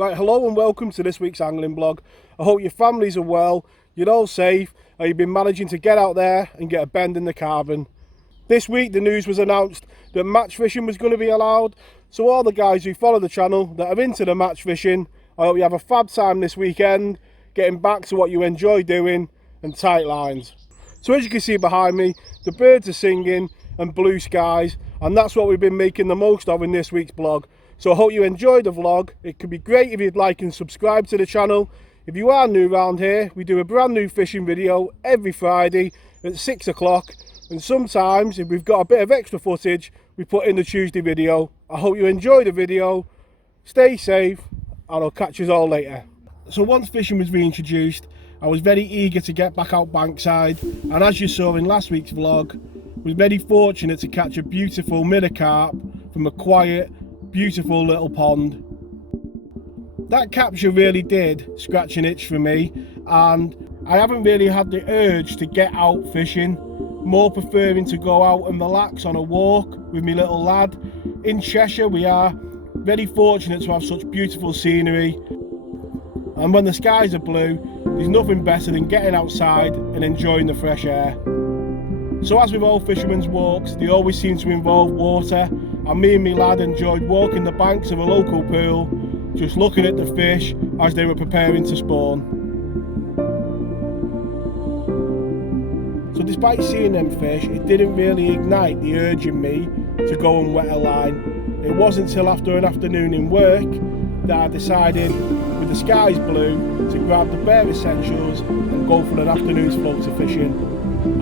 Right, hello and welcome to this week's angling blog. I hope your families are well, you're all safe, and you've been managing to get out there and get a bend in the carbon. This week the news was announced that match fishing was going to be allowed, so all the guys who follow the channel that are into the match fishing, I hope you have a fab time this weekend, getting back to what you enjoy doing and tight lines. So as you can see behind me, the birds are singing and blue skies, and that's what we've been making the most of in this week's vlog. So I hope you enjoyed the vlog. It could be great if you'd like and subscribe to the channel. If you are new around here, we do a brand new fishing video every Friday at 6 o'clock. And sometimes, if we've got a bit of extra footage, we put in the Tuesday video. I hope you enjoy the video. Stay safe, and I'll catch you all later. So once fishing was reintroduced, I was very eager to get back out bankside. And as you saw in last week's vlog, was very fortunate to catch a beautiful minnow carp from a quiet, beautiful little pond. That capture really did scratch an itch for me, and I haven't really had the urge to get out fishing, more preferring to go out and relax on a walk with my little lad. In Cheshire we are very fortunate to have such beautiful scenery, and when the skies are blue there's nothing better than getting outside and enjoying the fresh air. So as with all fishermen's walks, they always seem to involve water, and me and my lad enjoyed walking the banks of a local pool, just looking at the fish as they were preparing to spawn. So despite seeing them fish, it didn't really ignite the urge in me to go and wet a line. It wasn't until after an afternoon in work that I decided, with the skies blue, to grab the bare essentials and go for an afternoon's floater fishing.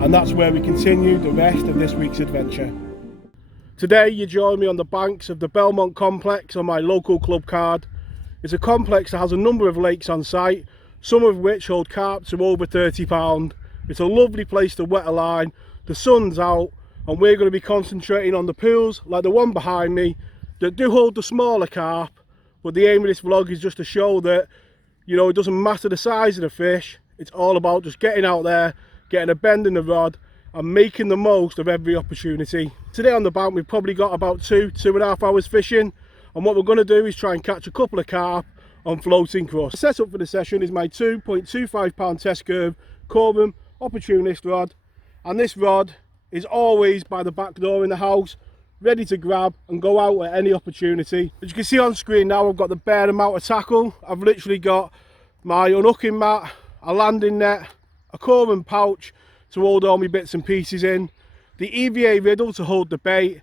And that's where we continue the rest of this week's adventure. Today you join me on the banks of the Belmont complex on my local club card. It's a complex that has a number of lakes on site, some of which hold carp to over 30 pounds. It's a lovely place to wet a line, the sun's out, and we're going to be concentrating on the pools like the one behind me that do hold the smaller carp. But the aim of this vlog is just to show that, you know, it doesn't matter the size of the fish, it's all about just getting out there, getting a bend in the rod and making the most of every opportunity. Today on the bank we've probably got about 2.5 hours fishing, and what we're going to do is try and catch a couple of carp on floating crust. The setup for the session is my 2.25 pound test curve korum opportunist rod, and this rod is always by the back door in the house, ready to grab and go out at any opportunity. As you can see on screen now, I've got the bare amount of tackle. I've literally got my unhooking mat, a landing net, a korum pouch to hold all my bits and pieces in, the EVA riddle to hold the bait,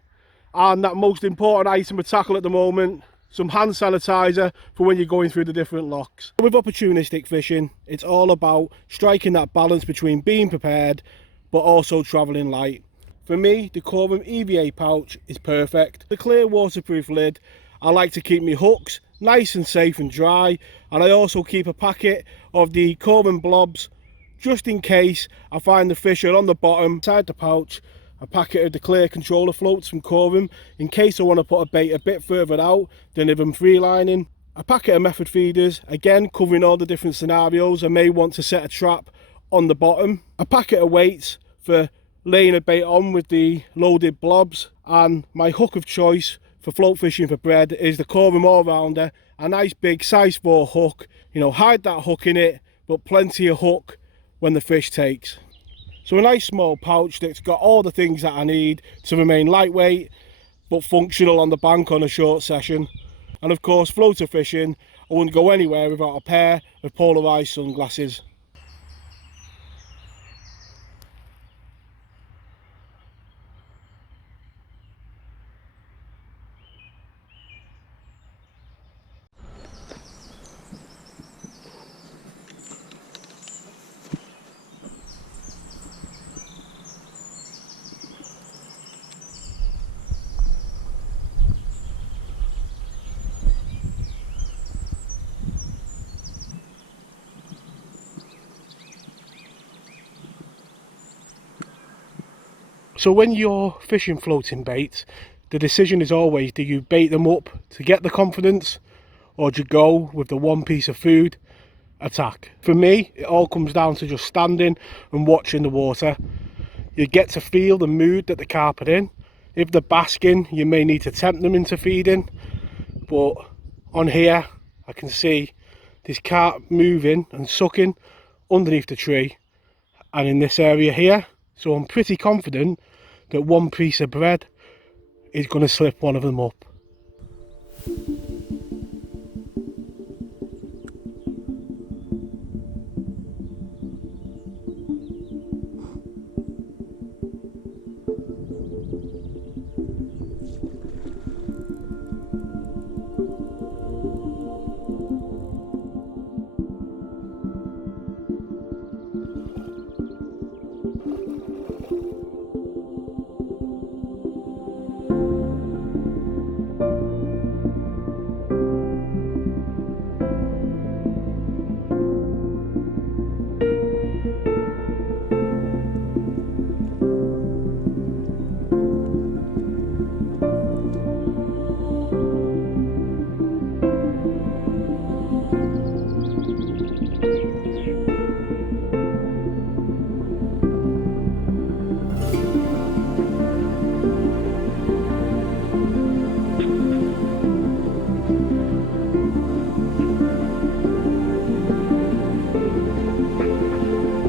and that most important item of tackle at the moment, some hand sanitizer for when you're going through the different locks. With opportunistic fishing, it's all about striking that balance between being prepared but also travelling light. For me, the korum EVA pouch is perfect. The clear waterproof lid, I like to keep my hooks nice and safe and dry, and I also keep a packet of the korum blobs just in case I find the fish are on the bottom. Inside the pouch, a packet of the clear controller floats from korum in case I want to put a bait a bit further out than if I'm free lining. A packet of method feeders, again covering all the different scenarios I may want to set a trap on the bottom. A packet of weights for laying a bait on with the loaded blobs, and my hook of choice for float fishing for bread is the korum all-rounder, a nice big size 4 hook. You know, hide that hook in it, but plenty of hook when the fish takes. So a nice small pouch that's got all the things that I need to remain lightweight but functional on the bank on a short session. And of course, floater fishing, I wouldn't go anywhere without a pair of polarised sunglasses. So when you're fishing floating baits, the decision is always, do you bait them up to get the confidence, or do you go with the one piece of food, attack? For me, it all comes down to just standing and watching the water. You get to feel the mood that the carp are in. If they're basking, you may need to tempt them into feeding, but on here I can see this carp moving and sucking underneath the tree and in this area here. So I'm pretty confident that one piece of bread is going to slip one of them up.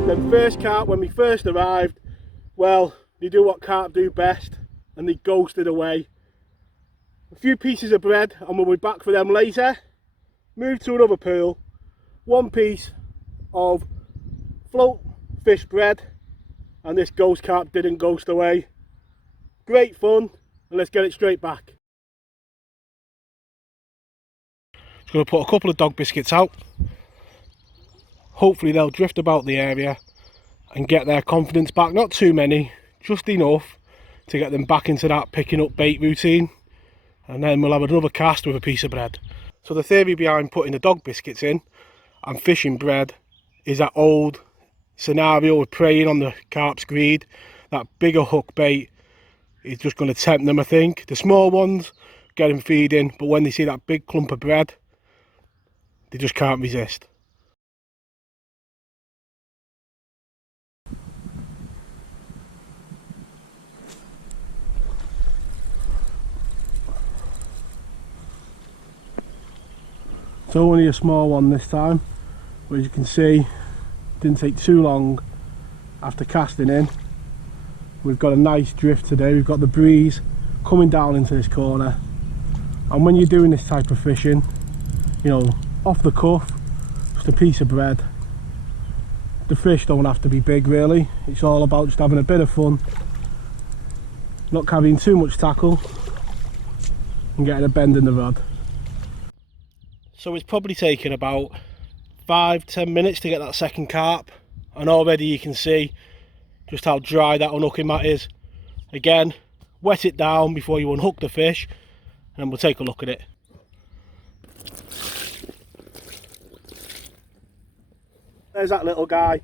Then first carp, when we first arrived, well, they do what carp do best, and they ghosted away. A few pieces of bread and we'll be back for them later. Move to another pool, one piece of float fish bread, and this ghost carp didn't ghost away. Great fun, and let's get it straight back. Just going to put a couple of dog biscuits out. Hopefully they'll drift about the area and get their confidence back. Not too many, just enough to get them back into that picking up bait routine, and then we'll have another cast with a piece of bread. So the theory behind putting the dog biscuits in and fishing bread is that old scenario of preying on the carp's greed. That bigger hook bait is just going to tempt them, I think. The small ones get them feeding, but when they see that big clump of bread, they just can't resist. So only a small one this time, but as you can see, didn't take too long after casting in. We've got a nice drift today. We've got the breeze coming down into this corner, and when you're doing this type of fishing, you know, off the cuff, just a piece of bread, the fish don't have to be big really. It's all about just having a bit of fun, not carrying too much tackle, and getting a bend in the rod. So it's probably taken about 5-10 minutes to get that second carp, and already you can see just how dry that unhooking mat is. Again, wet it down before you unhook the fish, and we'll take a look at it. There's that little guy,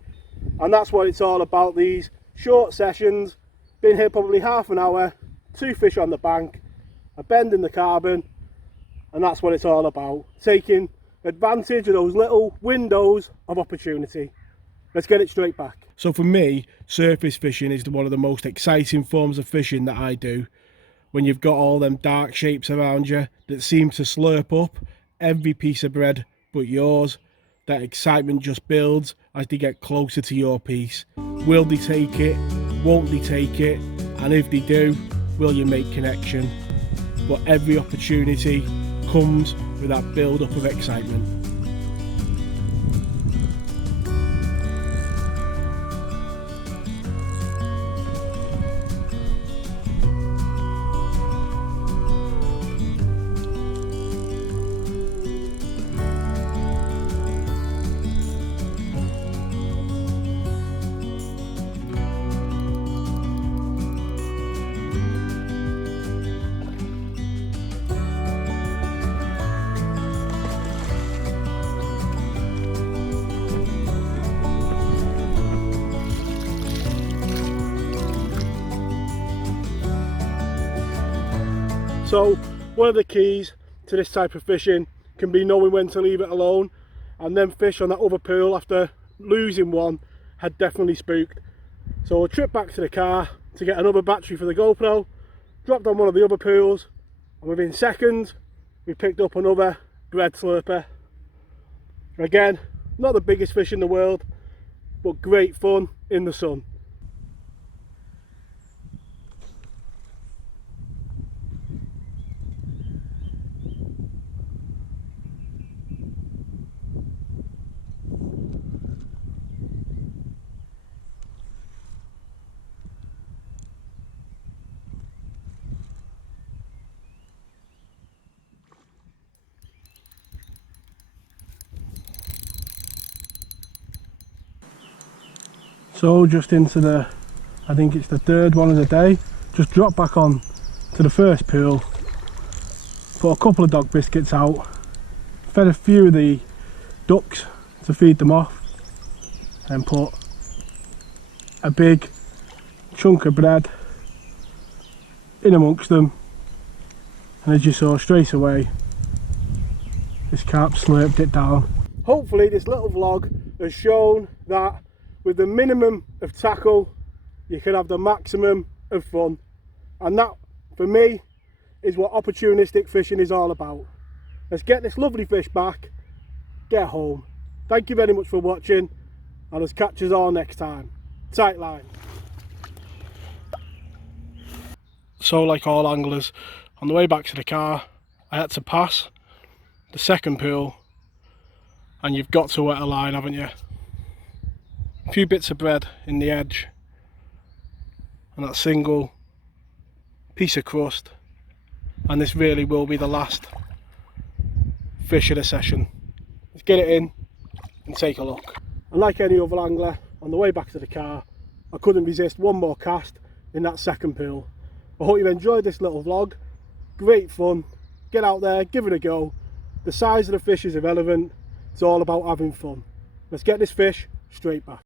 and that's what it's all about, these short sessions. Been here probably half an hour, 2 fish on the bank, a bend in the carbon, and that's what it's all about, taking advantage of those little windows of opportunity. Let's get it straight back. So for me, surface fishing is one of the most exciting forms of fishing that I do. When you've got all them dark shapes around you that seem to slurp up every piece of bread but yours, that excitement just builds as they get closer to your piece. Will they take it? Won't they take it? And if they do, will you make connection? But every opportunity comes with that build up of excitement. So one of the keys to this type of fishing can be knowing when to leave it alone, and then fish on that other pool after losing one had definitely spooked. So a trip back to the car to get another battery for the GoPro, dropped on one of the other pools, and within seconds we picked up another bread slurper. Again, not the biggest fish in the world, but great fun in the sun. So just into the, I think it's the third one of the day, just dropped back on to the first pool, put a couple of dog biscuits out, fed a few of the ducks to feed them off, and put a big chunk of bread in amongst them, and as you saw straight away, this carp slurped it down. Hopefully this little vlog has shown that with the minimum of tackle you can have the maximum of fun, and that for me is what opportunistic fishing is all about. Let's get this lovely fish back, get home. Thank you very much for watching, and let's catch us all next time. Tight line. So like all anglers, on the way back to the car I had to pass the second pool, and you've got to wet a line, haven't you? A few bits of bread in the edge and that single piece of crust, and this really will be the last fish of the session. Let's get it in and take a look. And like any other angler, on the way back to the car I couldn't resist one more cast in that second pool. I hope you enjoyed this little vlog. Great fun, get out there, give it a go. The size of the fish is irrelevant, it's all about having fun. Let's get this fish straight back.